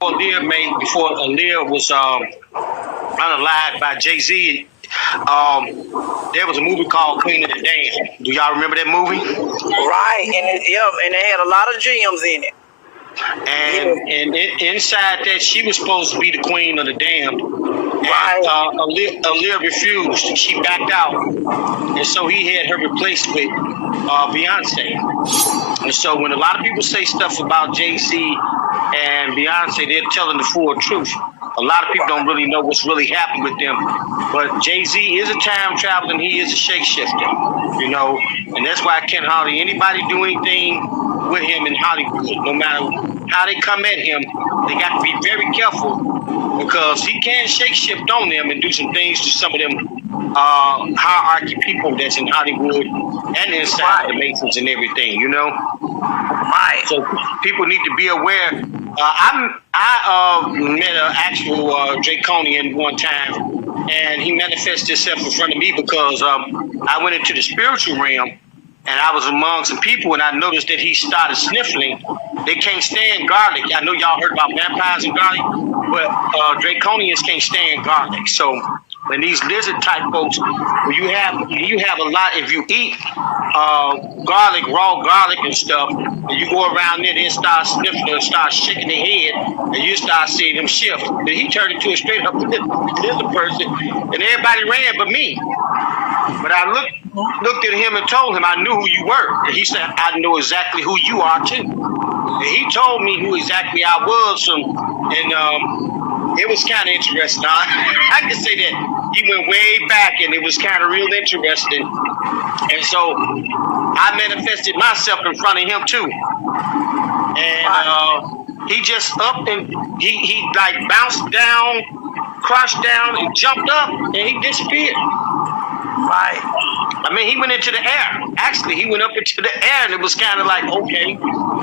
before Aaliyah was unalived by Jay-Z, there was a movie called Queen of the Damned. Do y'all remember that movie? Right, and it had a lot of gems in it. And inside that, she was supposed to be the queen of the damned. Right. And Aaliyah refused. She backed out. And so he had her replaced with Beyonce. And so when a lot of people say stuff about Jay-Z and Beyonce, they're telling the full truth. A lot of people don't really know what's really happened with them. But Jay-Z is a time traveler and he is a shapeshifter, you know. And that's why I can't hardly anybody do anything with him in Hollywood. No matter how they come at him, they got to be very careful because he can shapeshift on them and do some things to some of them hierarchy people that's in Hollywood and inside the Masons and everything, you know. Right. So people need to be aware. I met an actual Draconian one time, and he manifested himself in front of me because I went into the spiritual realm, and I was among some people, and I noticed that he started sniffling. They can't stand garlic. I know y'all heard about vampires and garlic, but Draconians can't stand garlic. So when these lizard type folks, you have a lot. If you eat garlic, raw garlic and stuff, and you go around there, they start sniffing and start shaking their head, and you start seeing them shift. But he turned into a straight up lizard person, and everybody ran but me. But I looked at him and told him I knew who you were. And he said, I know exactly who you are too. And he told me who exactly I was, and it was kind of interesting. I can say that he went way back, and it was kind of real interesting. And so I manifested myself in front of him too. And he just up and he like bounced down, crashed down, and jumped up, and he disappeared. Right. I mean, he went into the air. Actually, he went up into the air, and it was kind of like, okay,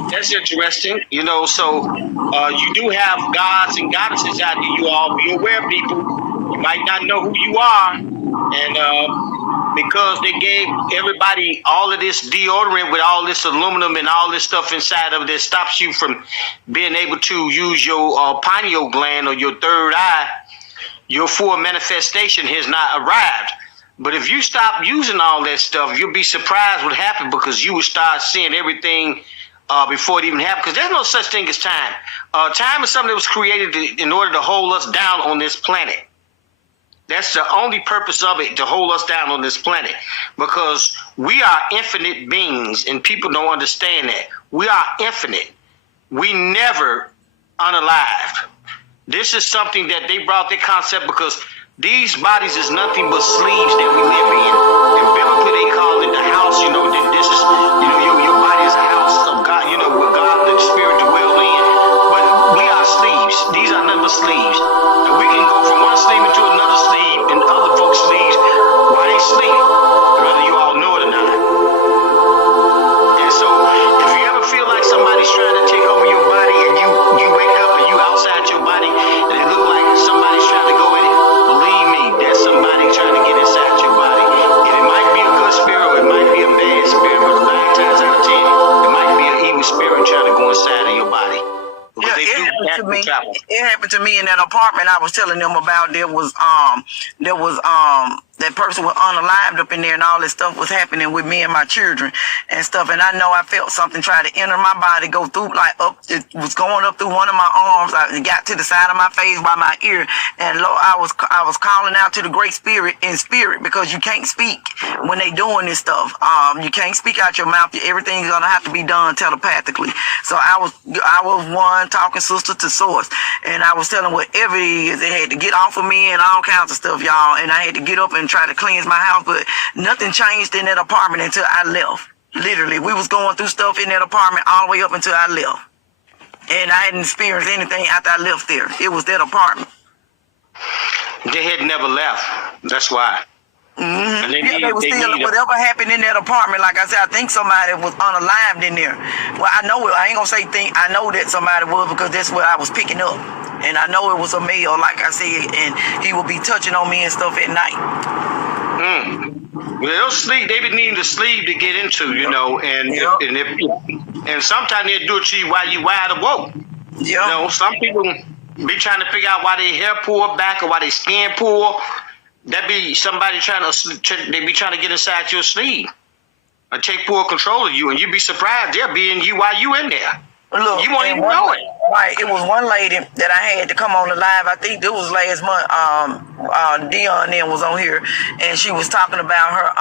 that's interesting, you know. So you do have gods and goddesses out there. You all be aware, people. You might not know who you are, and because they gave everybody all of this deodorant with all this aluminum and all this stuff inside of it that stops you from being able to use your pineal gland or your third eye, your full manifestation has not arrived. But if you stop using all that stuff, you'll be surprised what happened because you will start seeing everything before it even happened. Because there's no such thing as time. Time is something that was created in order to hold us down on this planet. That's the only purpose of it, to hold us down on this planet. Because we are infinite beings, and people don't understand that. We are infinite. We never unalived. This is something that they brought their concept because these bodies is nothing but sleeves that we live in. And biblically they call it the house, you know, this is, you know, your body is a house of God, you know, where God, the Spirit dwell in. But we are sleeves. These are nothing but sleeves. And we can go from one sleeve into another sleeve and other folks' sleeves while they sleep, whether you all know it or not. And so if you ever feel like somebody's trying to take over your body and you wake up and you outside your body and it look like somebody's trying to go in it, believe me, there's somebody trying to get inside your body. And it might be a good spirit or it might be a bad spirit, but 9 times out of 10, it might be an evil spirit trying to go inside of your body. Yeah, it happened to me in that apartment I was telling them about. There was that person was unalived up in there, and all this stuff was happening with me and my children and stuff. And I know I felt something try to enter my body, go through like up. It was going up through one of my arms. It got to the side of my face by my ear, and Lord, I was calling out to the Great Spirit in spirit because you can't speak when they doing this stuff. You can't speak out your mouth. Everything's gonna have to be done telepathically. So I was one talking sister to source, and I was telling whatever it is, they had to get off of me and all kinds of stuff, y'all. And I had to get up and try to cleanse my house, but nothing changed in that apartment until I left. Literally, we was going through stuff in that apartment all the way up until I left, and I hadn't experienced anything after I left there. It was that apartment. They had never left. That's why. Mm-hmm. They were still, whatever happened in that apartment, like I said, I think somebody was unalived in there. Well, I know it. I ain't gonna say think. I know that somebody was because that's what I was picking up. And I know it was a male, like I said, and he would be touching on me and stuff at night. Well, they'll sleep. They be needing to sleep to get into, you know, and sometimes they'll do it to you while you wide awoke. Yeah. You know, some people be trying to figure out why their hair pull back or why their skin pull. That be somebody they be trying to get inside your sleeve and take full control of you, and you'd be surprised they'll be in you while you in there. Look, You won't even know it. Right, it was one lady that I had to come on the live. I think it was last month. Dion then was on here, and she was talking about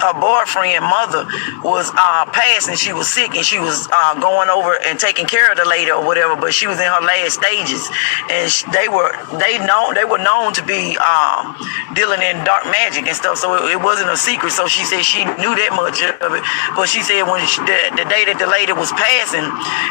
her boyfriend mother was passing. She was sick, and she was going over and taking care of the lady or whatever. But she was in her last stages, and they were known to be dealing in dark magic and stuff. So it wasn't a secret. So she said she knew that much of it. But she said when the day that the lady was passing,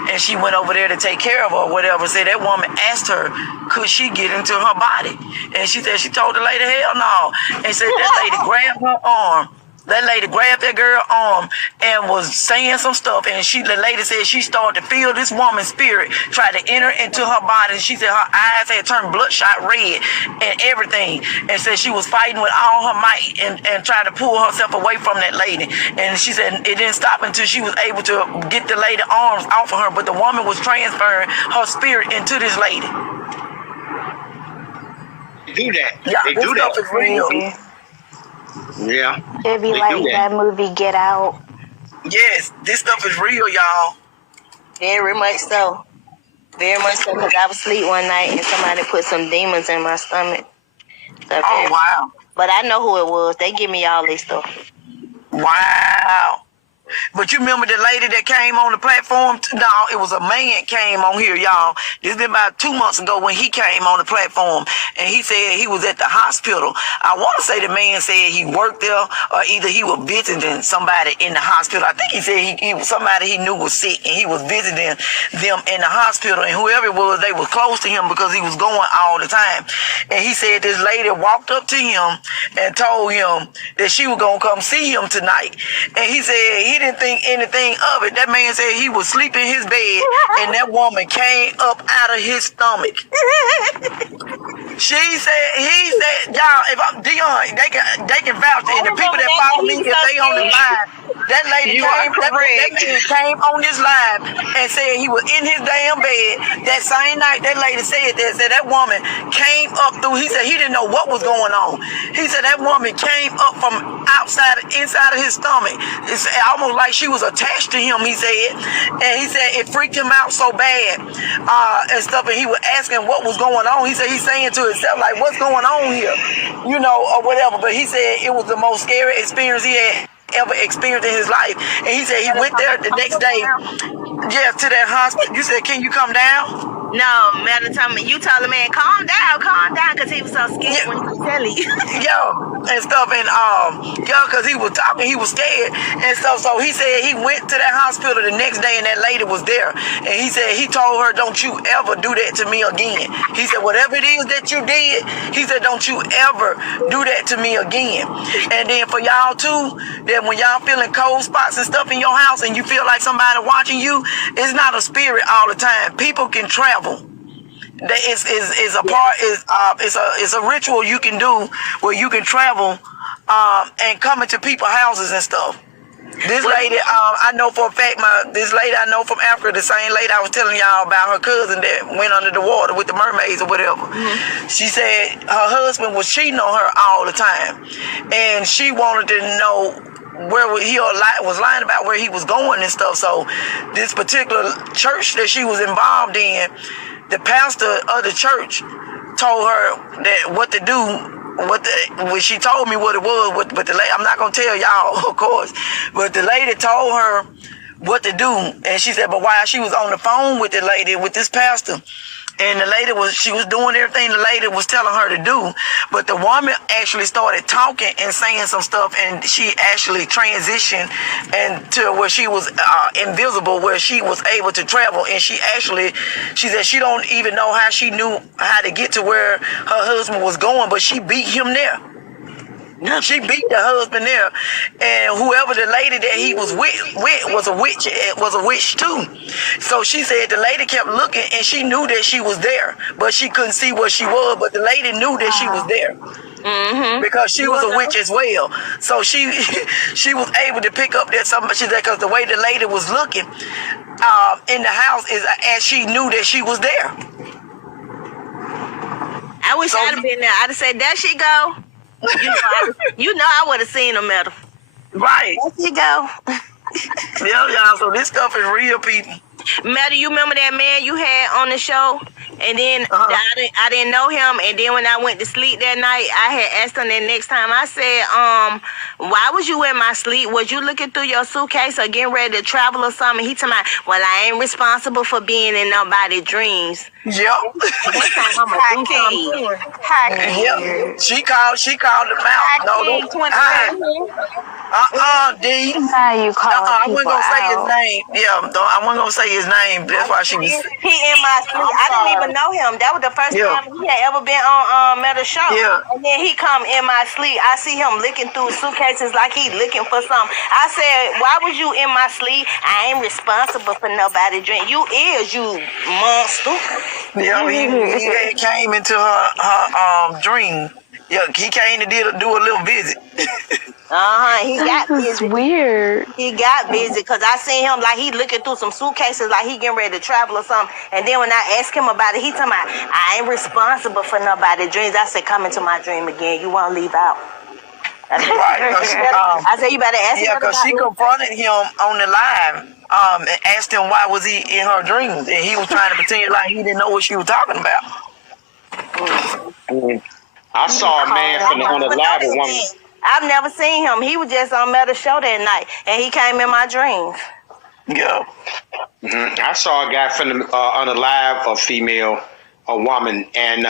and she went over there to take care of her or whatever, said that woman asked her, could she get into her body? And she said she told the lady, hell no. And said that lady grabbed her arm. That lady grabbed that girl's arm and was saying some stuff. And the lady said she started to feel this woman's spirit try to enter into her body. And she said her eyes had turned bloodshot red and everything. And said she was fighting with all her might and trying to pull herself away from that lady. And she said it didn't stop until she was able to get the lady's arms off of her. But the woman was transferring her spirit into this lady. They do that. Yeah, They this do stuff that. is real. Yeah. It'd be They like do that movie Get Out. Yes, this stuff is real, y'all. Very much so. Very much so, because I was asleep one night and somebody put some demons in my stomach. So Oh, wow. But I know who it was. They give me all this stuff. Wow. But you remember the lady that came on the platform? No, it was a man came on here, y'all. This been about 2 months ago when he came on the platform, and he said he was at the hospital. I want to say the man said he worked there, or either he was visiting somebody in the hospital. I think he said he was somebody he knew was sick, and he was visiting them in the hospital, and whoever it was, they were close to him because he was going all the time. And he said this lady walked up to him and told him that she was going to come see him tonight. And he said he didn't think anything of it. That man said he was sleeping in his bed and that woman came up out of his stomach. He said, y'all, if I'm Dion, they can vouch. And the people that follow me, if they on the line, that lady came on this live and said he was in his damn bed. That same night, that lady said that woman came up through. He said he didn't know what was going on. He said that woman came up from inside of his stomach. It's almost like she was attached to him, he said. And he said it freaked him out so bad and stuff. And he was asking what was going on. He said he's saying to himself, like, what's going on here? You know, or whatever. But he said it was the most scary experience he had ever experienced in his life. And he said he went there the next day, to that hospital. You said, can you come down? No, matter of time, you told the man, calm down, because he was so scared when he was telling you. And stuff, and because he was talking, he was scared and stuff. So he said he went to that hospital the next day, and that lady was there. And he said he told her, "Don't you ever do that to me again." He said, "Whatever it is that you did," he said, "Don't you ever do that to me again." And then for y'all too, that when y'all feeling cold spots and stuff in your house, and you feel like somebody watching you, it's not a spirit all the time. People can travel. It's a ritual you can do where you can travel and come into people's houses and stuff. This lady, I know for a fact, this lady I know from Africa, the same lady I was telling y'all about, her cousin that went under the water with the mermaids or whatever. Mm-hmm. She said her husband was cheating on her all the time, and she wanted to know where he was lying about where he was going and stuff. So this particular church that she was involved in, the pastor of the church told her that what to do. When she told me what it was, but the lady, I'm not gonna tell y'all, of course, but the lady told her what to do, and she said, but while she was on the phone with the lady, with this pastor, and the lady she was doing everything the lady was telling her to do, but the woman actually started talking and saying some stuff, and she actually transitioned into where she was invisible, where she was able to travel, and she said she don't even know how she knew how to get to where her husband was going, but she beat him there. She beat the husband there, and whoever the lady that he was with was a witch. It was a witch too. So she said the lady kept looking, and she knew that she was there, but she couldn't see where she was. But the lady knew that she was there. Mm-hmm. Because she was a witch as well. So she was able to pick up that something. She said because the way the lady was looking, in the house is as she knew that she was there. I wish I'd have been there. I'd have said, there she go. You know I would have seen her medal. Right. There she go. Yeah, y'all. So this stuff is real, people. Maddie, you remember that man you had on the show? And then I didn't know him. And then when I went to sleep that night, I had asked him that next time. I said, why was you in my sleep? Was you looking through your suitcase or getting ready to travel or something? He told me, well, I ain't responsible for being in nobody's dreams. Yep. Next time I'm gonna do something to her. Yep. She called him out. No, D. How you call I wasn't people gonna say out? his name. Yeah, I wasn't gonna say his name. That's why she was. He in my sleep. I didn't even know him. That was the first time he had ever been on Meta Show. Yeah. And then he come in my sleep. I see him looking through suitcases like he looking for something. I said, why was you in my sleep? I ain't responsible for nobody drink. You is, you monster. Yeah, he came into her dream. Yeah, he came to do a little visit. He got This is busy. weird. He got busy because I seen him like he looking through some suitcases like he getting ready to travel or something. And then when I asked him about it, he told me, I ain't responsible for nobody's dreams. I said, come into my dream again. You won't leave out. I said, you better ask him. Yeah, because she confronted him on the live and asked him why was he in her dreams. And he was trying to pretend like he didn't know what she was talking about. I saw a man on the live with one. I've never seen him. He was just on Meta Show that night, and he came in my dreams. Yeah. I saw a guy from the, on the live, a woman, and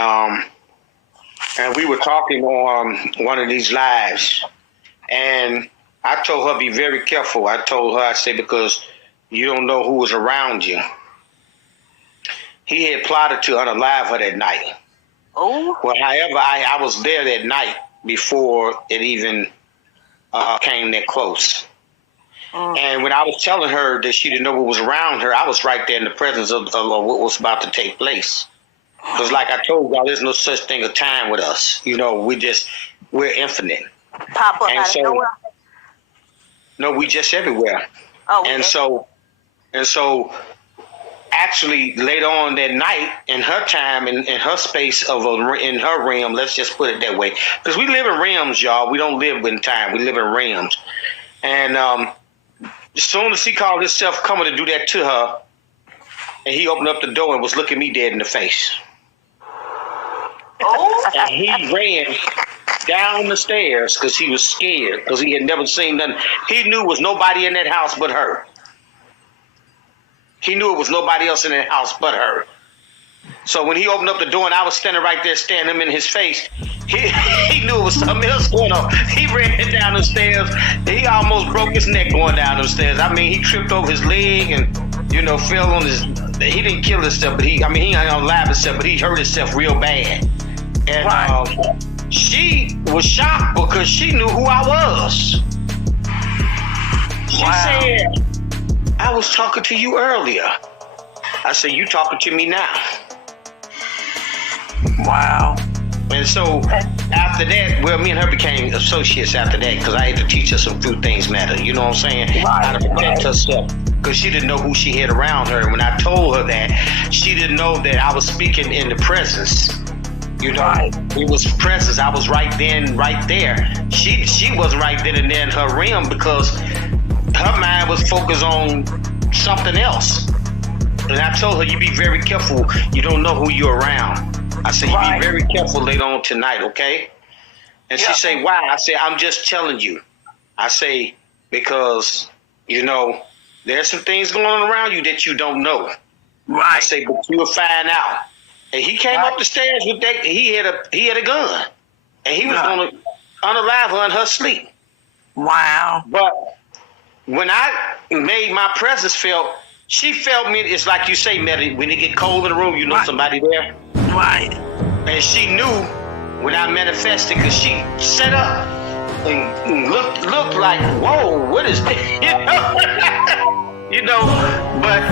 we were talking on one of these lives, and I told her be very careful. I told her, I said, because you don't know who was around you. He had plotted to unalive her that night. Oh. Well, however, I was there that night before it even came that close. And when I was telling her that she didn't know what was around her, I was right there in the presence of what was about to take place. Because like I told y'all, there's no such thing as time with us. You know, we're infinite. Pop up And out so, of nowhere. No, we just everywhere. Oh, And so actually later on that night, in her time, in her space in her realm, let's just put it that way, because we live in realms, y'all. We don't live in time. We live in realms. And as soon as he called himself coming to do that to her, and he opened up the door and was looking me dead in the face. Oh. And he ran down the stairs because he was scared, because he had never seen nothing. He knew there was nobody in that house but her. He knew it was nobody else in the house but her. So when he opened up the door and I was standing right there staring him in his face, he knew it was something else going on. He ran down the stairs. He almost broke his neck going down those stairs. I mean, he tripped over his leg and, you know, fell on his... He didn't kill himself, but he ain't gonna lie himself, but he hurt himself real bad. And she was shocked because she knew who I was. She said, I was talking to you earlier. I said, you talking to me now. Wow. And so after that, well, me and her became associates after that because I had to teach her some few things matter. You know what I'm saying? How to protect herself. Because she didn't know who she had around her. And when I told her that, she didn't know that I was speaking in the presence. You know, it was presence. I was right then, right there. She was right then and there in her realm because her mind was focused on something else. And I told her, you be very careful. You don't know who you're around. I said, you be very careful later on tonight, okay? And she said, why? I said, I'm just telling you. I say, because, you know, there's some things going on around you that you don't know. I say, but you'll find out. And he came up the stairs with that. He had a gun. And he was going to unalive her in her sleep. Wow. But when I made my presence felt, she felt me. It's like you say, Melody, when it get cold in the room, you know somebody there. Right. And she knew when I manifested because she set up and looked like, whoa, what is this? You know, but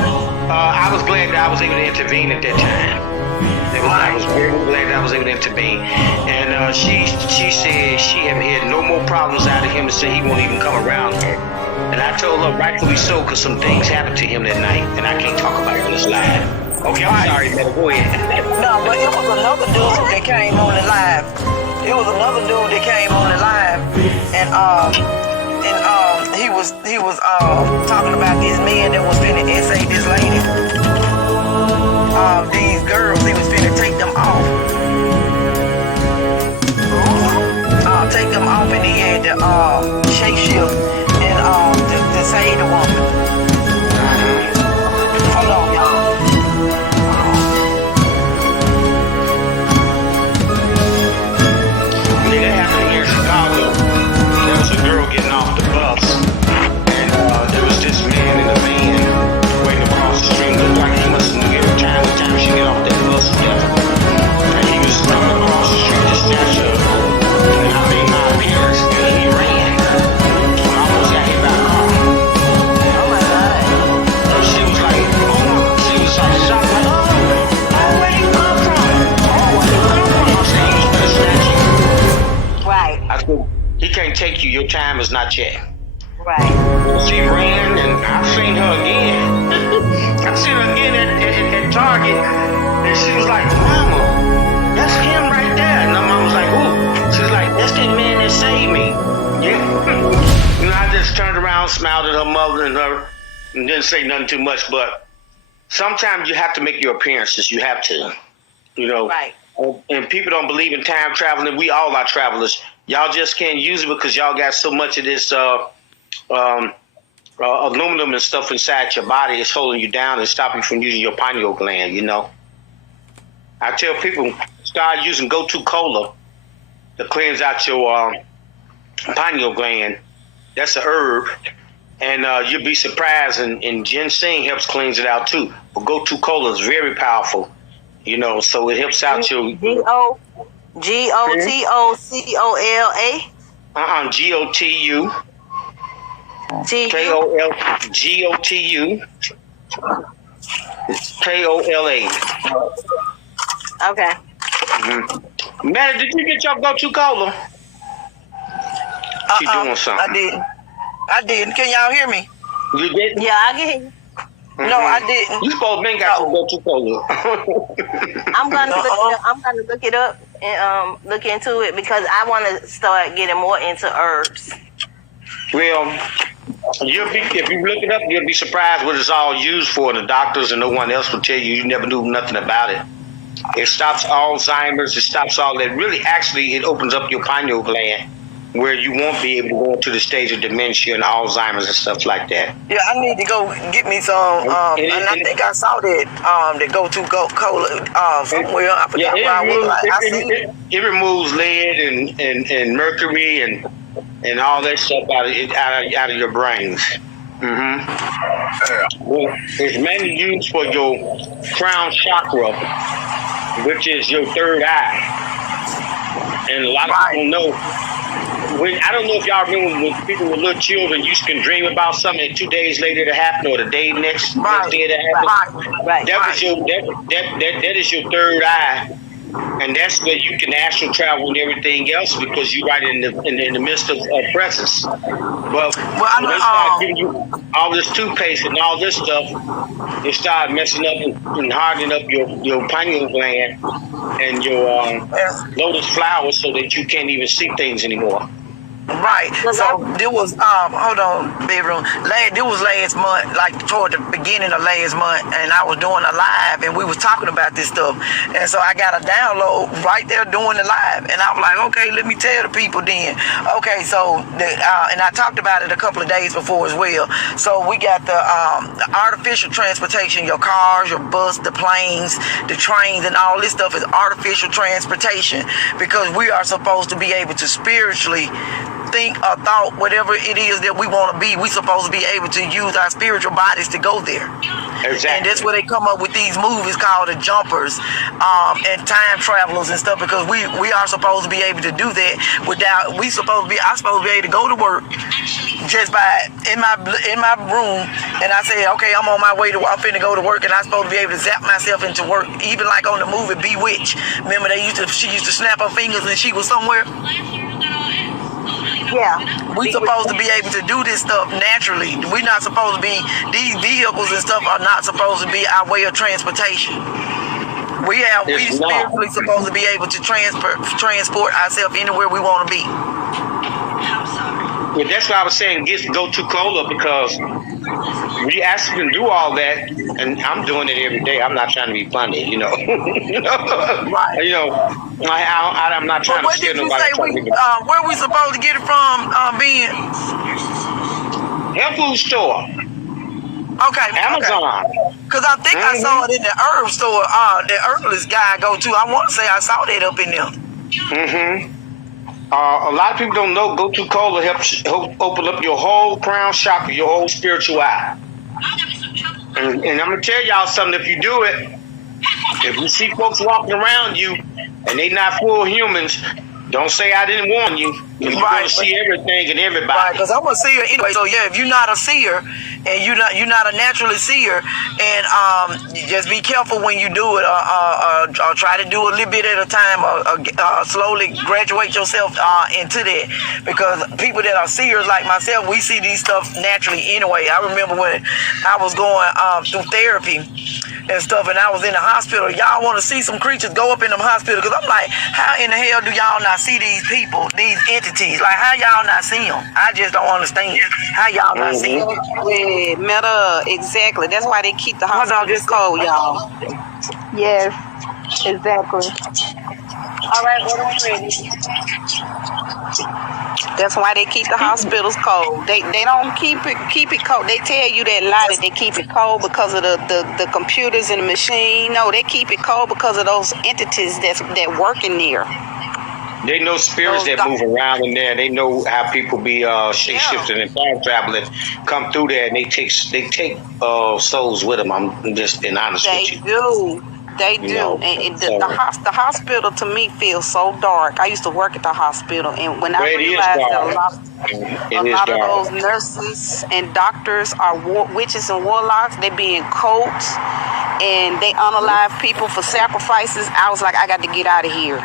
I was glad that I was able to intervene at that time. I was very glad that I was able to intervene. And she said she hadn't had no more problems out of him and said he won't even come around her. And I told her rightfully so, because some things happened to him that night, and I can't talk about it on this live. Okay, I'm sorry, man. Go ahead. No, but it was another dude that came on the live. It was another dude that came on the live, and he was talking about this man that was finna essay this lady. These girls, he was finna take them off. Take them off, and he had to shake shift and to save the woman. Hold on, y'all. That happened here in Chicago. There was a girl getting off the bus, and there was this man in the van waiting across the street. Looked like he must have given time she get off that bus together. And he was coming across the street to snatch her. And I made my appearance, and he ran. I almost got hit by a car. Oh my God. And she was like, shocked, like, where you come from? I said, he was gonna snatch you. Right. I said, he can't take you. Your time is not yet. Right. She ran, and I've seen her again. I seen her again at Target, and she was like, Mama, that's him right there. And my mom was like, who? She was like, that's that man that saved me. Yeah. And I just turned around, smiled at her mother and her, and didn't say nothing too much. But sometimes you have to make your appearances. You have to, you know. Right. And people don't believe in time traveling. We all are travelers. Y'all just can't use it because y'all got so much of this aluminum and stuff inside your body. It's holding you down and stopping you from using your pineal gland, you know. I tell people, start using Go-To Cola to cleanse out your pineal gland. That's a herb. And you'll be surprised. And ginseng helps cleanse it out too. But Go-To Cola is very powerful. You know, so it helps out your Gotocola. GOTU. KOLA. Okay. Mm-hmm. Man, did you get your Go-To Cola? She doing something. I didn't. Can y'all hear me? You didn't? Yeah, I can hear you. No, I didn't. You supposed to got some Go-To Cola. I'm gonna look it up and look into it because I want to start getting more into herbs. Well, if you look it up, you'll be surprised what it's all used for. The doctors and no one else will tell you. You never knew nothing about it. It stops Alzheimer's. It stops all that. Really, actually, it opens up your pineal gland where you won't be able to go into the stage of dementia and Alzheimer's and stuff like that. Yeah, I need to go get me some. And I think I saw that the Go-To Cola somewhere. I forgot where I was. I seen it. It removes lead and mercury and all that stuff out of your brains. Well, it's mainly used for your crown chakra, which is your third eye. And a lot of people know. I don't know if y'all remember when people were little children, you can dream about something and 2 days later it happened, or the day next day it happened. Right. That is your third eye. And that's where you can astral travel and everything else because you're right in the midst of presence. But when they start giving you all this toothpaste and all this stuff, it start messing up and hardening up your pineal gland and your lotus flowers so that you can't even see things anymore. Right. So there was hold on, bedroom. There was last month, like toward the beginning of last month, and I was doing a live and we was talking about this stuff. And so I got a download right there doing the live. And I was like, okay, let me tell the people then. Okay, so and I talked about it a couple of days before as well. So we got the artificial transportation, your cars, your bus, the planes, the trains, and all this stuff is artificial transportation because we are supposed to be able to spiritually think or thought, whatever it is that we want to be, we supposed to be able to use our spiritual bodies to go there. Exactly. And that's where they come up with these movies called the jumpers and time travelers and stuff because we are supposed to be able to do that without I'm supposed to be able to go to work just by in my room and I say, okay, I'm on my way I'm finna go to work and I'm supposed to be able to zap myself into work, even like on the movie Bewitched. Remember she used to snap her fingers and she was somewhere? Yeah. We supposed to be able to do this stuff naturally. We're not supposed to be, these vehicles and stuff are not supposed to be our way of transportation. We It's not. spiritually supposed to be able to transport ourselves anywhere we want to be. Well, that's why I was saying go to cola, because we actually can do all that, and I'm doing it every day. I'm not trying to be funny, you know. Right. You know, I'm not trying But to scare where did you nobody. say where we supposed to get it from, Ben? Health food store, Okay. Amazon. Because I think I saw it in the herb store, the herbalist guy I go to. I want to say I saw that up in there. A lot of people don't know Go To Cola helps open up your whole crown chakra, your whole spiritual eye. And I'm going to tell y'all something. If you do it, if you see folks walking around you and they not full humans, don't say I didn't warn you. You're going to see everything and everybody. Right, because I'm a seer anyway. So yeah, if you're not a seer and you're not a naturally seer, and just be careful when you do it, or try to do a little bit at a time, or slowly graduate yourself into that. Because people that are seers like myself, we see these stuff naturally anyway. I remember when I was going through therapy and stuff, and I was in the hospital. Y'all want to see some creatures go up in them hospitals? Because I'm like, how in the hell do y'all not see these people, these entities? Like, how y'all not see them? I just don't understand how y'all not see them. Yeah, meta, exactly. That's why they keep the hospitals cold, y'all. Yes, exactly. All right, what are we ready? That's why they keep the hospitals cold. They don't keep it cold. They tell you that lie that they keep it cold because of the computers and the machine. No, they keep it cold because of those entities that work in there. They know spirits that move around in there. They know how people be shape-shifting and time traveling, come through there, and they take souls with them. I'm just being honest with you. They do. And the hospital to me feels so dark. I used to work at the hospital, and when I realized that a lot of those nurses and doctors are witches and warlocks, they be in cults, and they unalive people for sacrifices, I was like, I got to get out of here.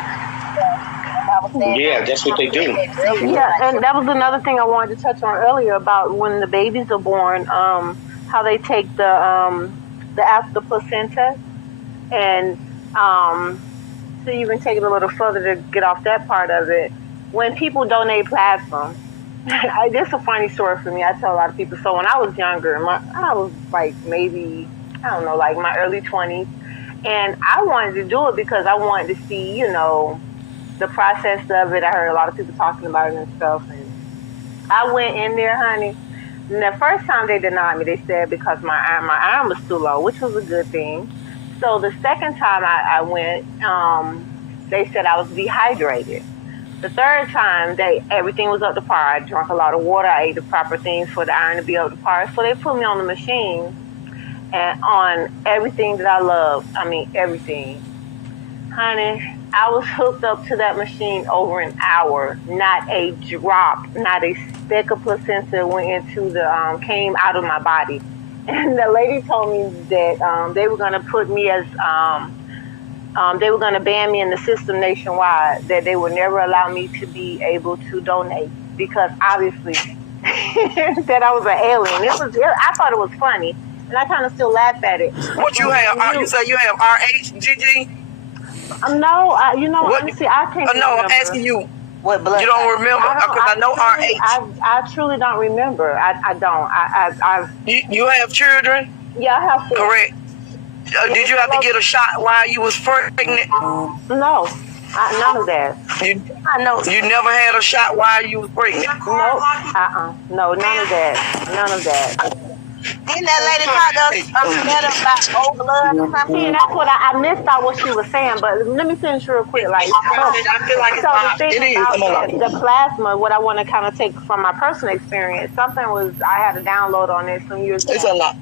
Yeah, that's what they do. Yeah, and that was another thing I wanted to touch on earlier about when the babies are born, how they take the after placenta, and to even take it a little further to get off that part of it, when people donate plasma, this is a funny story for me. I tell a lot of people. So when I was younger, I was like maybe, I don't know, like my early 20s, and I wanted to do it because I wanted to see, the process of it. I heard a lot of people talking about it and stuff, and I went in there, honey. And the first time they denied me, they said because my arm was too low, which was a good thing. So the second time I went, they said I was dehydrated. The third time, everything was up to par. I drank a lot of water. I ate the proper things for the iron to be up to par. So they put me on the machine and on everything that I love. I mean, everything. Honey, I was hooked up to that machine over an hour. Not a drop, not a speck of placenta went into came out of my body. And the lady told me that they were going to put me as, they were going to ban me in the system nationwide, that they would never allow me to be able to donate because obviously that I was an alien. I thought it was funny, and I kind of still laugh at it. What you have? You say you have RH, Gigi? No, honestly, I can't remember. No, I'm asking you. What blood? You don't remember? Because I know RH. I truly don't remember. I don't. You have children? Yeah, I have to. Correct. Did you have to get a shot while you was pregnant? No, none of that. I know. You never had a shot while you was pregnant? Nope. No, none of that. None of that. Didn't that lady talk about old blood or something? See, that's what I missed out what she was saying, but let me finish real quick. Like, I feel like the thing about the plasma, what I want to kind of take from my personal experience, I had a download on it some years ago. It's a lot.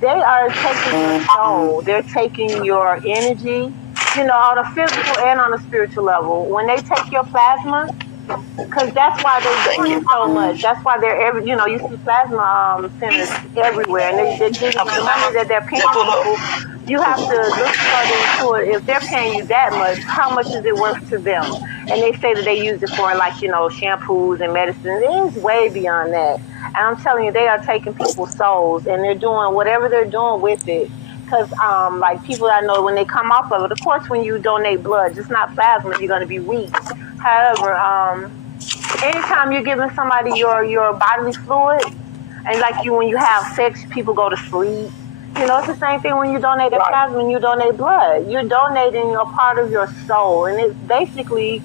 They are taking your soul. They're taking your energy, on a physical and on a spiritual level. When they take your plasma, because that's why they're doing so much. That's why they're you see plasma centers everywhere, and they're giving you the money that they're paying people. You have to look further into it. If they're paying you that much, how much is it worth to them? and they say that they use it for like, shampoos and medicine. It is way beyond that. And I'm telling you, they are taking people's souls and they're doing whatever they're doing with it. Because like people I know, when they come off of it, of course when you donate blood, just not plasma, you're going to be weak. However, anytime you're giving somebody your bodily fluid, and like when you have sex, people go to sleep. It's the same thing when you donate plasma and you donate blood. You're donating a part of your soul, and it's basically,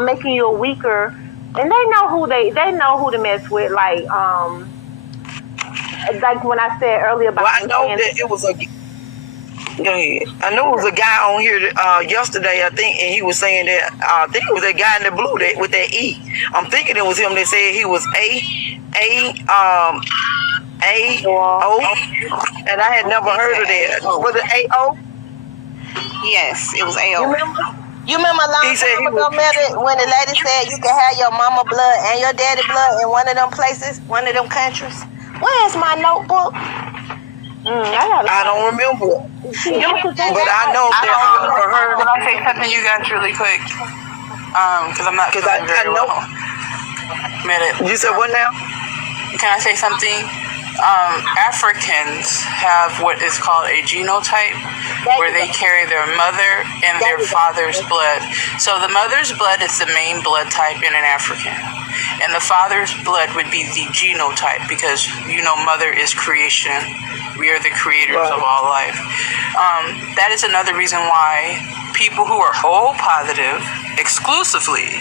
making you weaker. And they know who to mess with. Like when I said earlier about. Well, I know that it was a. Go ahead. I know it was a guy on here yesterday, I think, and he was saying that I think it was that guy in the blue that with that E. I'm thinking it was him that said he was A-O, and I had never heard of that. Was it A-O? Yes, it was A-O. You remember a long time ago, when the lady said you can have your mama blood and your daddy blood in one of them places, one of them countries? Where's my notebook? I don't remember. But I know that for her. Can I say something, you guys, really quick? Because I'm not feeling very well. You said what now? Can I say something? Africans have what is called a genotype, where they carry their mother and their father's blood. So the mother's blood is the main blood type in an African, and the father's blood would be the genotype, because mother is creation. We are the creators of all life. That is another reason why people who are O positive exclusively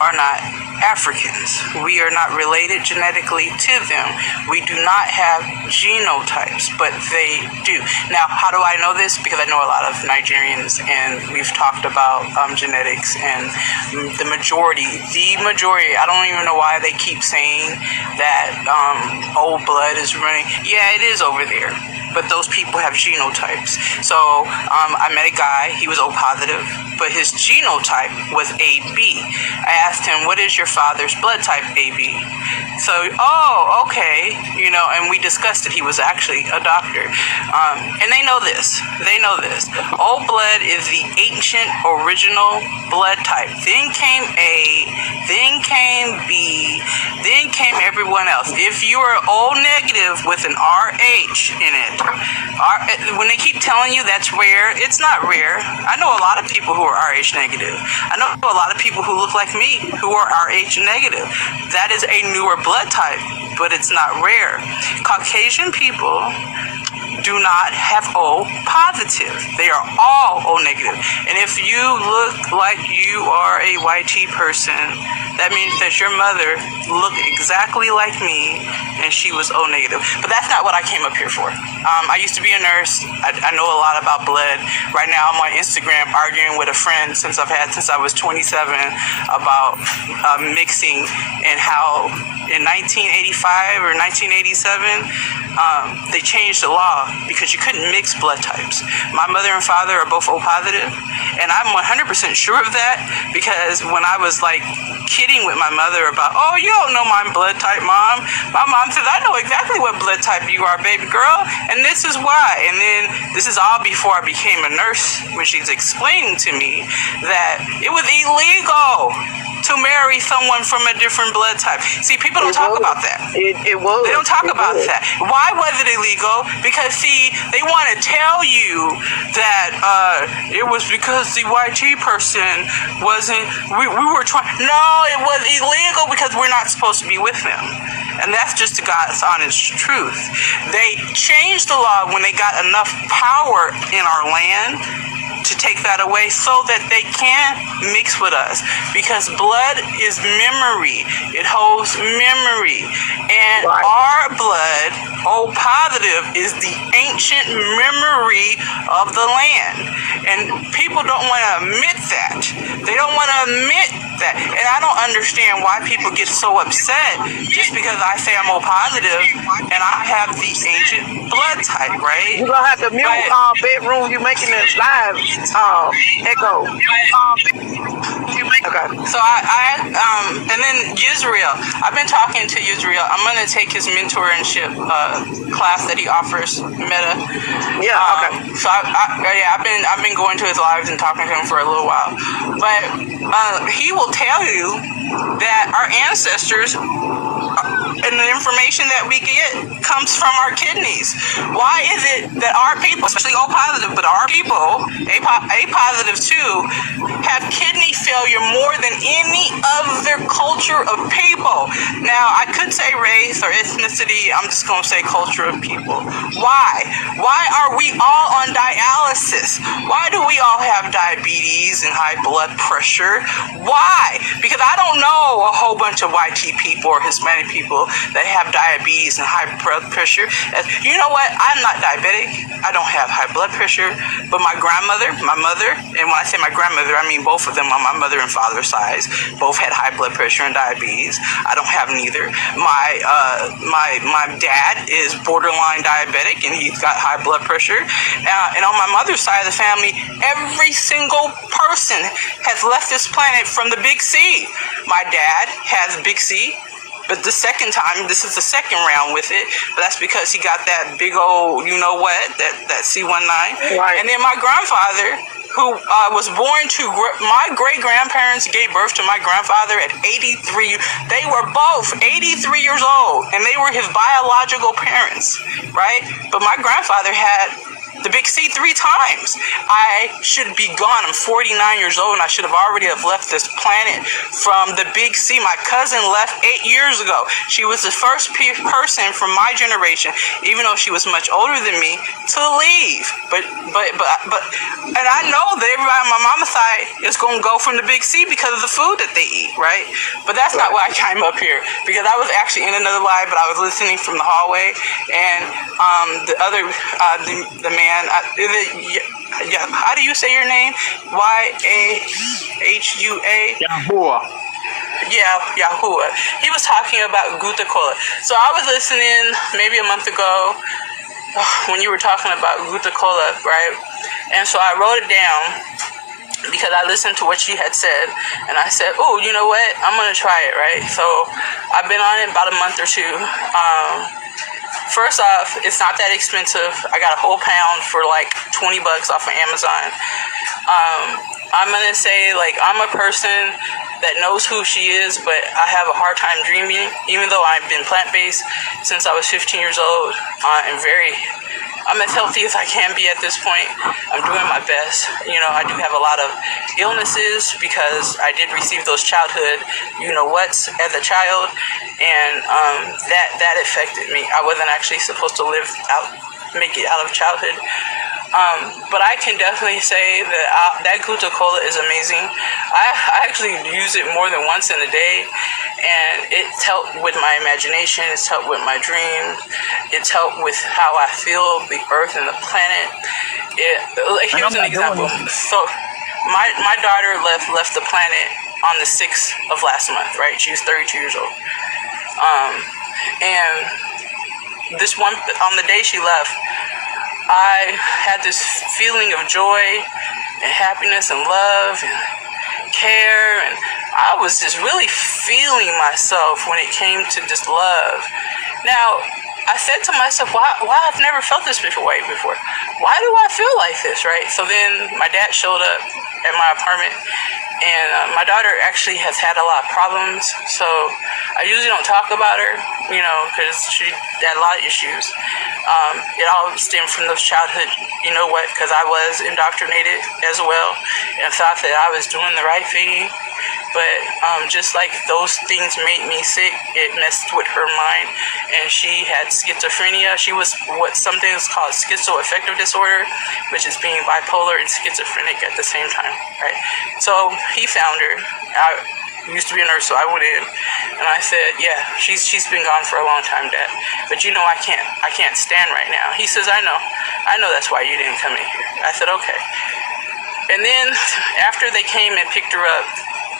are not Africans. We are not related genetically to them. We do not have genotypes, but they do. Now, how do I know this? Because I know a lot of Nigerians, and we've talked about genetics, and the majority, I don't even know why they keep saying that old blood is running. Yeah, it is over there. But those people have genotypes. So I met a guy, he was O positive, but his genotype was AB. I asked him, what is your father's blood type, AB? So, okay, and we discussed it. He was actually a doctor. And they know this. O blood is the ancient original blood type. Then came A, then came B, then came everyone else. If you are O negative with an RH in it, when they keep telling you that's rare, it's not rare. I know a lot of people who are RH negative. I know a lot of people who look like me who are RH negative. That is a newer blood type, but it's not rare. Caucasian people do not have O positive. They are all O negative. And if you look like you are a YT person, that means that your mother looked exactly like me and she was O negative. But that's not what I came up here for. I used to be a nurse. I know a lot about blood. Right now I'm on Instagram arguing with a friend since I was 27 about mixing, and how in 1985 or 1987, they changed the law because you couldn't mix blood types. My mother and father are both O positive, and I'm 100% sure of that, because when I was kidding with my mother about, you don't know my blood type, Mom. My mom says, I know exactly what blood type you are, baby girl, and this is why. And then this is all before I became a nurse, when she's explaining to me that it was illegal to marry someone from a different blood type. See, people don't talk about that. It was. They don't talk about that. Why was it illegal? Because, see, they want to tell you that it was because the YT person wasn't, we were trying. No, it was illegal because we're not supposed to be with them. And that's just the God's honest truth. They changed the law when they got enough power in our land to take that away so that they can mix with us, because blood is memory. It holds memory, and our blood, O positive, is the ancient memory of the land, and people don't want to admit that. They don't want to admit that, and I don't understand why people get so upset just because I say I'm O positive and I have the ancient blood type, right? You're gonna have to mute bedroom. You're making it live. Echo. Okay. So and then Yisrael. I've been talking to Yisrael. I'm gonna take his mentorship class that he offers, Meta. Yeah. Okay. So I've been going to his lives and talking to him for a little while, but he will tell you that our ancestors and the information that we get comes from our kidneys. Why is it that our people, especially O positive, but our people, A positive too, have kidney failure more than any other culture of people? Now, I could say race or ethnicity. I'm just going to say culture of people. Why? Why are we all on dialysis? Why do we all have diabetes and high blood pressure? Why? Because I don't know a whole bunch of YT people or Hispanic people that have diabetes and high blood pressure. You know what? I'm not diabetic. I don't have high blood pressure. But my grandmother, my mother, and when I say my grandmother, I mean both of them on my mother and father's sides, both had high blood pressure and diabetes. I don't have neither. My dad is borderline diabetic and he's got high blood pressure. And on my mother's side of the family, every single person has left this planet from the big C. My dad has big C. But the second time, this is the second round with it, but that's because he got that big old, you know what, that C19. Right. And then my grandfather, who was born to, my great-grandparents gave birth to my grandfather at 83. They were both 83 years old, and they were his biological parents, right? But my grandfather had the big C 3 times. I should be gone. I'm 49 years old and I should have already have left this planet from the big C. My cousin left 8 years ago. She was the first person from my generation, even though she was much older than me, to leave. But and I know that everybody on my mama's side is going to go from the big C because of the food that they eat, right? But that's not why I came up here, because I was actually in another live, but I was listening from the hallway, and the other, the man, how do you say your name? Yahua. Yahuwah. Yeah, Yahuwah. He was talking about Gutta Cola. So I was listening maybe a month ago when you were talking about Gutta Cola, right? And so I wrote it down because I listened to what she had said, and I said, oh, you know what? I'm going to try it, right? So I've been on it about a month or two. First off, it's not that expensive. I got a whole pound for like $20 off of Amazon. I'm going to say, like, I'm a person that knows who she is, but I have a hard time dreaming, even though I've been plant-based since I was 15 years old. I'm as healthy as I can be at this point. I'm doing my best. You know, I do have a lot of illnesses because I did receive those childhood you-know-whats as a child, and that affected me. I wasn't actually supposed to make it out of childhood. But I can definitely say that Gutta Cola is amazing. I actually use it more than once in a day, and it's helped with my imagination, it's helped with my dreams, it's helped with how I feel the earth and the planet. Here's an example. So my daughter left the planet on the 6th of last month, right? She was 32 years old. And this one, on the day she left, I had this feeling of joy and happiness and love and care, and I was just really feeling myself when it came to just love. Now, I said to myself, why I've never felt this before. Why do I feel like this, right? So then my dad showed up at my apartment, and my daughter actually has had a lot of problems, so I usually don't talk about her, you know, because she had a lot of issues. It all stemmed from those childhood, you know what, because I was indoctrinated as well and thought that I was doing the right thing. But just like those things made me sick, it messed with her mind, and she had schizophrenia. She was what something is called schizoaffective disorder, which is being bipolar and schizophrenic at the same time, right? So he found her. I used to be a nurse, so I went in, and I said, yeah, she's been gone for a long time, Dad. But you know, I can't stand right now. He says, I know that's why you didn't come in here. I said, okay. And then after they came and picked her up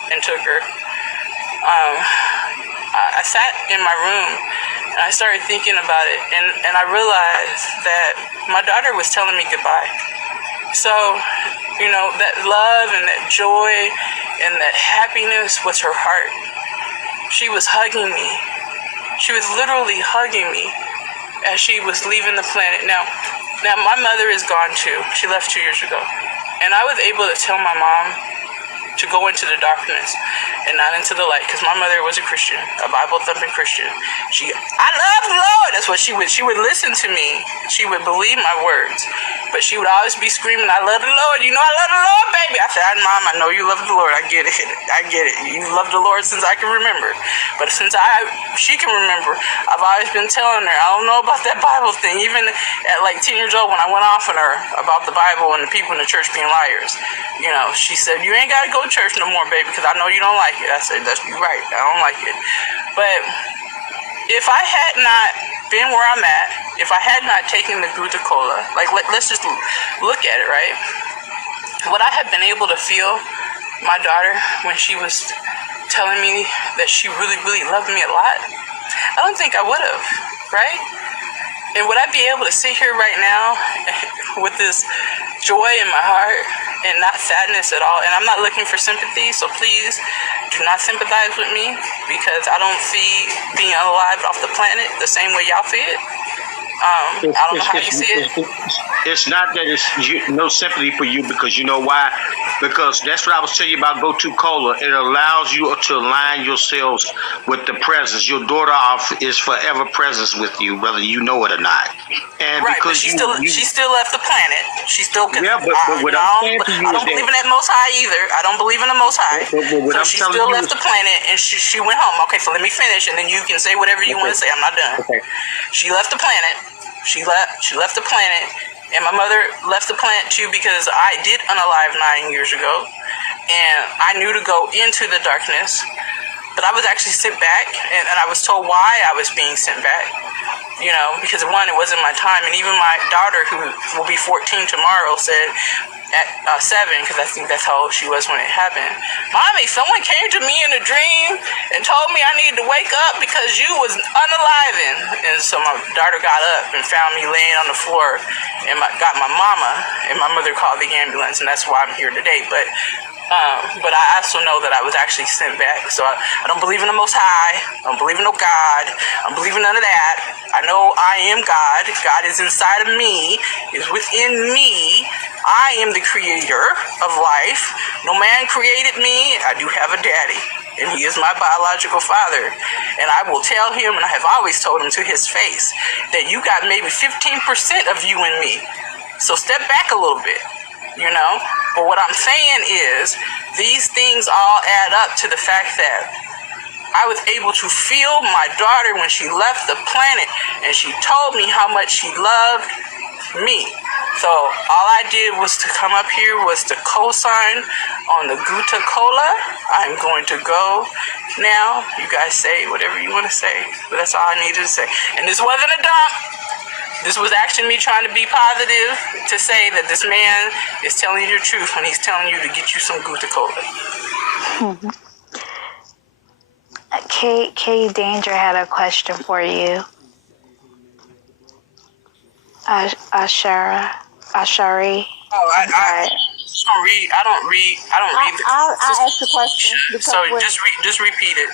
and took her, I sat in my room and I started thinking about it, and I realized that my daughter was telling me goodbye. So, you know, that love and that joy and that happiness was her heart. She was hugging me. She was literally hugging me as she was leaving the planet. Now my mother is gone too. She left 2 years ago. And I was able to tell my mom to go into the darkness and not into the light, because my mother was a Christian, a Bible-thumping Christian. I love the Lord. That's what she would listen to me. She would believe my words, but she would always be screaming, I love the Lord. You know I love the Lord, baby. I said, Mom, I know you love the Lord. I get it. You love the Lord since I can remember. But since she can remember, I've always been telling her, I don't know about that Bible thing. Even at like 10 years old, when I went off on her about the Bible and the people in the church being liars, she said, you ain't got to go to church no more, baby, because I know you don't like it. I said, you're right. I don't like it. But if I had not been where I'm at, if I had not taken the Cola, like let's just look at it, right? Would I have been able to feel my daughter when she was telling me that she really, really loved me a lot? I don't think I would have, right? And would I be able to sit here right now with this joy in my heart and not sadness at all? And I'm not looking for sympathy, so please do not sympathize with me, because I don't see being alive off the planet the same way y'all see it. I don't know how you see it. It's not that it's no sympathy for you, because you know why? Because that's what I was telling you about Cola. It allows you to align yourselves with the presence. Your daughter is forever present with you, whether you know it or not. And right, because but she still left the planet. She still can. Yeah, but what I'm saying to you I don't believe in that Most High either. I don't believe in the Most High. But so she still left the planet, and she went home. Okay, so let me finish, and then you can say whatever you want to say. I'm not done. Okay. She left the planet. She left the planet, and my mother left the planet too, because I did unalive 9 years ago, and I knew to go into the darkness, but I was actually sent back, and I was told why I was being sent back, because one, it wasn't my time, and even my daughter, who will be 14 tomorrow, said at 7, because I think that's how old she was when it happened, Mommy, someone came to me in a dream and told me I needed to wake up because you was unaliving. And so my daughter got up and found me laying on the floor, and got my mama, and my mother called the ambulance, and that's why I'm here today. But I also know that I was actually sent back. So I don't believe in the Most High. I don't believe in no God. I don't believe in none of that. I know I am God. God is inside of me, is within me. I am the creator of life. No man created me. I do have a daddy, and he is my biological father. And I will tell him, and I have always told him to his face, that you got maybe 15% of you in me. So step back a little bit, But what I'm saying is, these things all add up to the fact that I was able to feel my daughter when she left the planet, and she told me how much she loved me. So all I did was to come up here was to co-sign on the Cola. I'm going to go now. You guys say whatever you want to say, but that's all I needed to say. And this wasn't a dump. This was actually me trying to be positive, to say that this man is telling you the truth when he's telling you to get you some Cola. Kay Danger had a question for you. Ashari. Oh, I don't read. I'll ask the question. So just repeat it.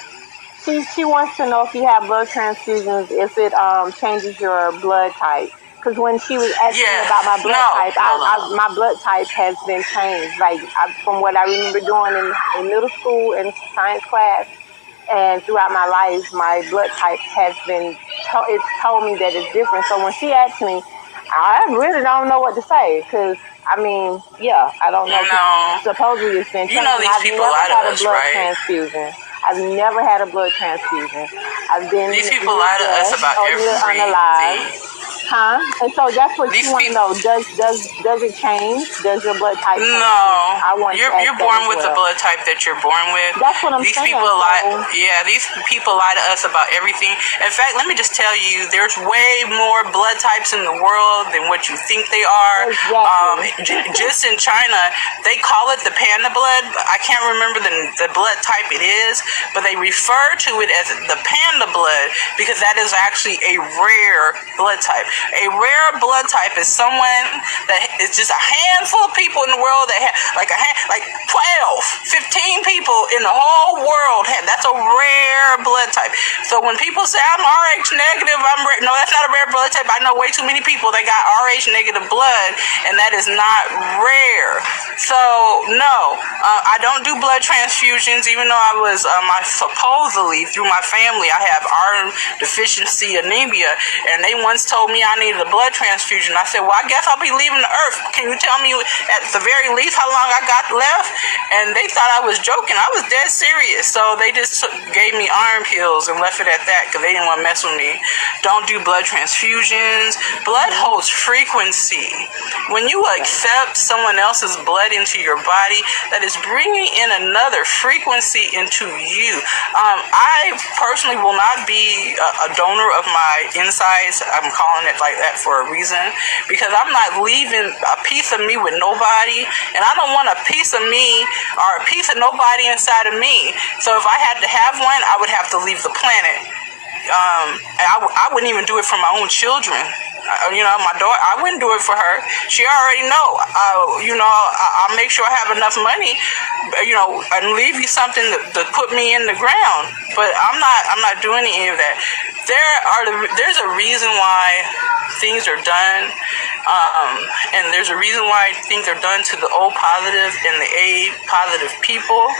She wants to know if you have blood transfusions, if it changes your blood type. Because when she was asking me about my blood type, my blood type has been changed. Like from what I remember doing in middle school in science class, and throughout my life, my blood type has been. It's told me that it's different. So when she asked me, I really don't know what to say, because I don't know. No. Supposedly it's been changed. These people lie to us, right? Transfusion. I've never had a blood transfusion. These people lie to us about everything. Huh? And so that's what you want to know. Does it change? Does your blood type change? No. You're born with the blood type that you're born with. That's what I'm saying. People lie. Yeah, these people lie to us about everything. In fact, let me just tell you, there's way more blood types in the world than what you think they are. Exactly. Just in China, they call it the panda blood. I can't remember the blood type it is, but they refer to it as the panda blood because that is actually a rare blood type. A rare blood type is someone that is just a handful of people in the world that have like 15 people in the whole world have. That's a rare blood type. So when people say I'm Rh negative, no, that's not a rare blood type. I know way too many people that got Rh negative blood, and that is not rare. So no, I don't do blood transfusions, even though I was supposedly through my family I have iron deficiency anemia, and they once told me I needed a blood transfusion. I said, well, I guess I'll be leaving the earth. Can you tell me at the very least how long I got left? And they thought I was joking. I was dead serious. So they just gave me iron pills and left it at that because they didn't want to mess with me. Don't do blood transfusions. Blood holds frequency. When you accept someone else's blood into your body, that is bringing in another frequency into you. I personally will not be a donor of my insides. I'm calling it like that for a reason, because I'm not leaving a piece of me with nobody, and I don't want a piece of me or a piece of nobody inside of me. So if I had to have one, I would have to leave the planet. And I wouldn't even do it for my own children. My daughter, I wouldn't do it for her. She already know. I'll make sure I have enough money, and leave you something to put me in the ground. But I'm not doing any of that. There's a reason why things are done, and there's a reason why things are done to the O positive and the A positive people,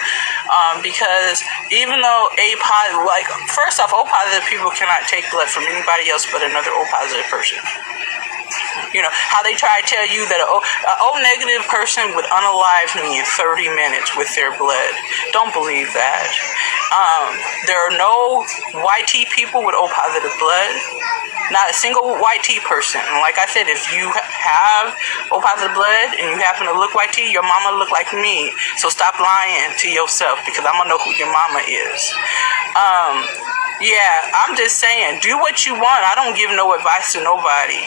because even though A positive, first off, O positive people cannot take blood from anybody else but another O positive person. How they try to tell you that an O negative person would unalive me in 30 minutes with their blood. Don't believe that. There are no YT people with O positive blood. Not a single YT person. And like I said, if you have O positive blood and you happen to look YT, your mama look like me. So stop lying to yourself, because I'm gonna know who your mama is. I'm just saying, do what you want. I don't give no advice to nobody.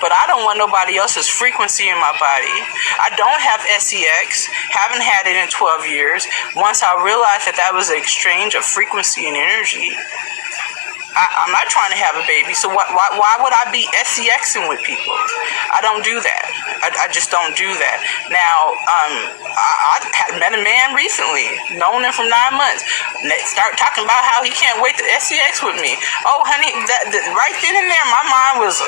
But I don't want nobody else's frequency in my body. I don't have SEX, haven't had it in 12 years. Once I realized that was an exchange of frequency and energy, I'm not trying to have a baby, so why would I be SEXing with people? I don't do that. I just don't do that. Now, I had met a man recently, known him for 9 months. Start talking about how he can't wait to SEX with me. Oh, honey, right then and there, my mind was,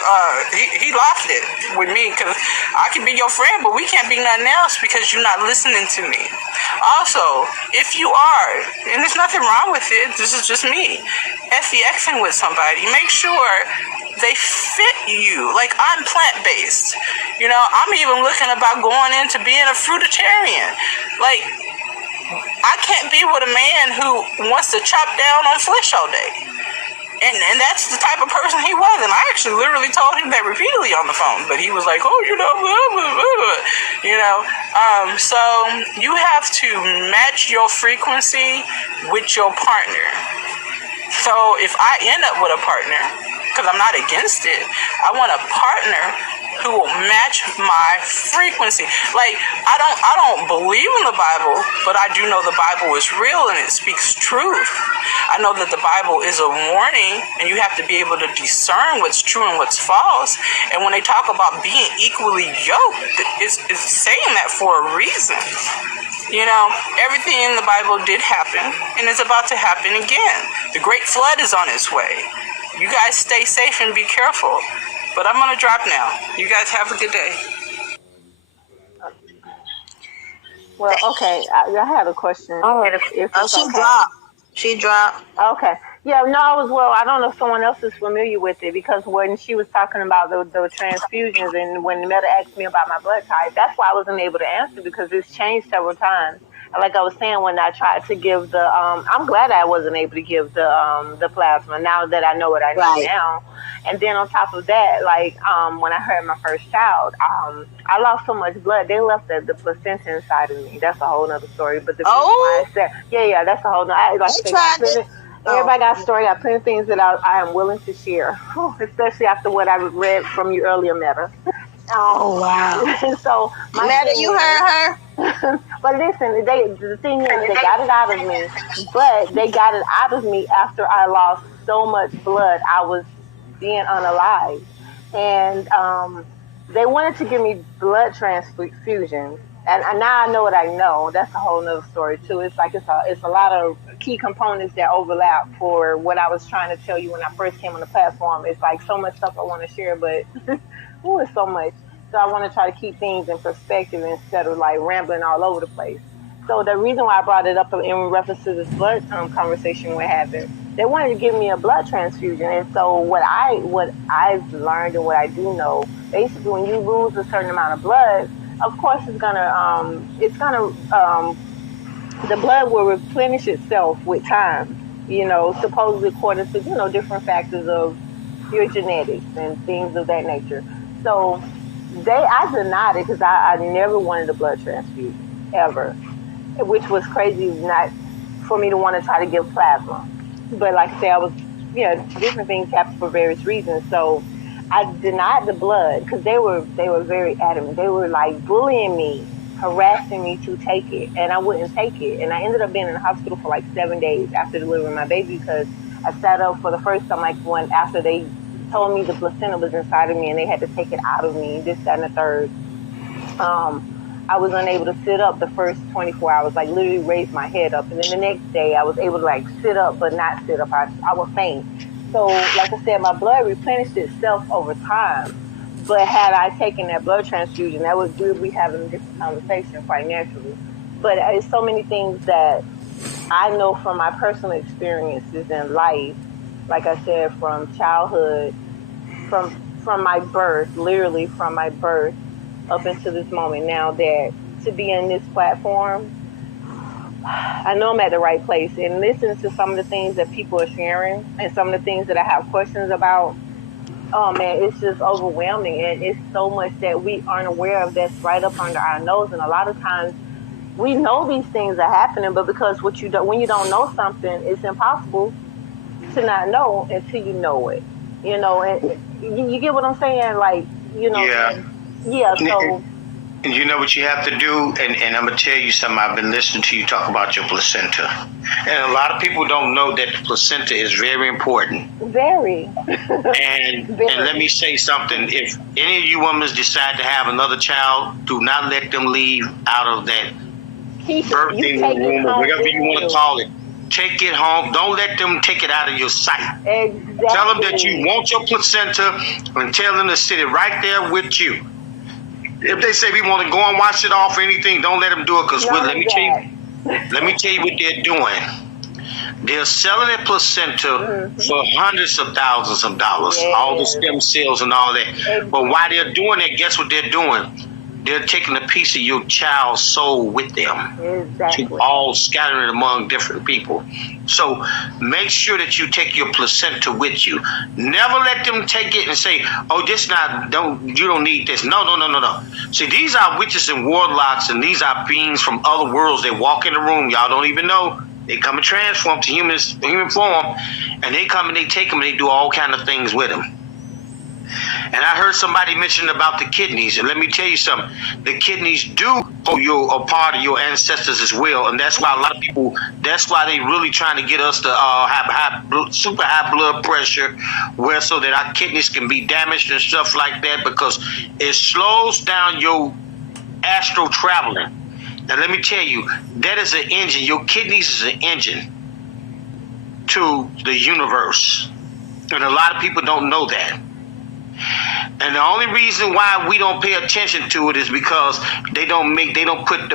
he lost it with me, because I can be your friend, but we can't be nothing else because you're not listening to me. Also, if you are, and there's nothing wrong with it, this is just me, SEXing with somebody, make sure they fit you. Like, I'm plant-based. I'm even looking about going into being a fruitarian. Like, I can't be with a man who wants to chop down on flesh all day. And that's the type of person he was. And I actually literally told him that repeatedly on the phone. But he was like, blah, blah, blah. So you have to match your frequency with your partner. So if I end up with a partner, because I'm not against it, I want a partner who will match my frequency. Like, I don't believe in the Bible, but I do know the Bible is real and it speaks truth. I know that the Bible is a warning, and you have to be able to discern what's true and what's false. And when they talk about being equally yoked, it's saying that for a reason. Everything in the Bible did happen, and it's about to happen again. The Great Flood is on its way. You guys stay safe and be careful. But I'm going to drop now. You guys have a good day. Well, okay. I had a question. She dropped. Okay. Yeah, no, I don't know if someone else is familiar with it, because when she was talking about the transfusions, and when Meta asked me about my blood type, that's why I wasn't able to answer, because it's changed several times. Like I was saying, when I tried to give the, I'm glad I wasn't able to give the plasma, now that I know what I know now. And then on top of that, when I had my first child, I lost so much blood. They left the placenta inside of me. That's a whole nother story. But the reason why I said, that's a whole nother. Everybody got a story. I have plenty of things that I am willing to share, especially after what I read from you earlier, Meta. Oh, wow. And so, Meta, you heard her? But listen, the thing is, they got it out of me, but they got it out of me after I lost so much blood. I was being unalive. and they wanted to give me blood transfusion. And now I know what I know. That's a whole nother story too. It's like it's a lot of key components that overlap for what I was trying to tell you when I first came on the platform. It's like so much stuff I want to share, but ooh, it's so much. So I want to try to keep things in perspective instead of like rambling all over the place. So the reason why I brought it up in reference to this blood conversation we're having, they wanted to give me a blood transfusion. And so what I've learned and what I do know, basically when you lose a certain amount of blood, of course the blood will replenish itself with time, supposedly according to, different factors of your genetics and things of that nature. So I denied it because I never wanted a blood transfusion, ever, which was crazy not for me to want to try to give plasma. But like I say, I was, different things happen for various reasons. So I denied the blood because they were very adamant. They were like bullying me, harassing me to take it, and I wouldn't take it. And I ended up being in the hospital for like 7 days after delivering my baby because I sat up for the first time, like after they told me the placenta was inside of me and they had to take it out of me, this, that, and the third. I was unable to sit up the first 24 hours, like literally raise my head up. And then the next day I was able to like sit up, but not sit up. I was faint. So like I said, my blood replenished itself over time. But had I taken that blood transfusion, we would be having a different conversation quite naturally. But it's so many things that I know from my personal experiences in life, like I said, from childhood, from my birth, literally from my birth up into this moment now, that to be in this platform, I know I'm at the right place. And listening to some of the things that people are sharing and some of the things that I have questions about, oh man, it's just overwhelming. And it's so much that we aren't aware of that's right up under our nose. And a lot of times we know these things are happening, but because when you don't know something, it's impossible to not know until you know it. And you get what I'm saying? Like, Yeah. So. And you know what you have to do? And I'm going to tell you something. I've been listening to you talk about your placenta. And a lot of people don't know that the placenta is very important. Very. And let me say something. If any of you women decide to have another child, do not let them leave out of that birthing room or whatever you want to call it. Take it home. Don't let them take it out of your sight. Exactly. Tell them that you want your placenta and tell them to sit it right there with you. If they say we want to go and wash it off or anything, don't let them do it because let me tell you what they're doing. They're selling that placenta for hundreds of thousands of dollars, all the stem cells and all that. But while they're doing that, guess what they're doing? They're taking a piece of your child's soul with them, to all scattering among different people. So make sure that you take your placenta with you. Never let them take it and say, "Oh, you don't need this." No. See, these are witches and warlocks, and these are beings from other worlds. They walk in the room, y'all don't even know. They come and transform to human form, and they come and they take them and they do all kind of things with them. And I heard somebody mention about the kidneys, and let me tell you something. The kidneys do hold a part of your ancestors as well, and that's why a lot of people, that's why they really trying to get us to have super high blood pressure, so that our kidneys can be damaged and stuff like that, because it slows down your astral traveling. Now let me tell you, that is an engine. Your kidneys is an engine to the universe, and a lot of people don't know that. And the only reason why we don't pay attention to it is because they don't put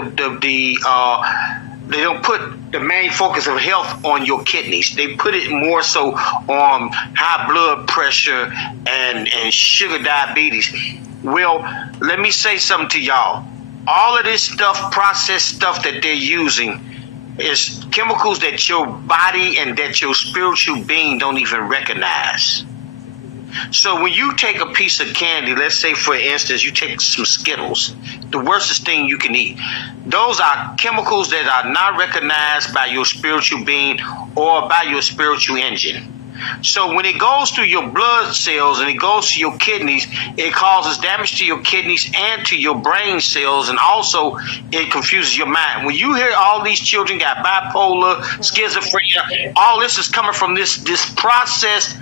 the main focus of health on your kidneys. They put it more so on high blood pressure and sugar diabetes. Well, let me say something to y'all. All of this stuff, processed stuff that they're using, is chemicals that your body and that your spiritual being don't even recognize. So when you take a piece of candy, let's say for instance, you take some Skittles, the worstest thing you can eat. Those are chemicals that are not recognized by your spiritual being or by your spiritual engine. So when it goes through your blood cells and it goes to your kidneys, it causes damage to your kidneys and to your brain cells, and also it confuses your mind. When you hear all these children got bipolar, schizophrenia, all this is coming from this processed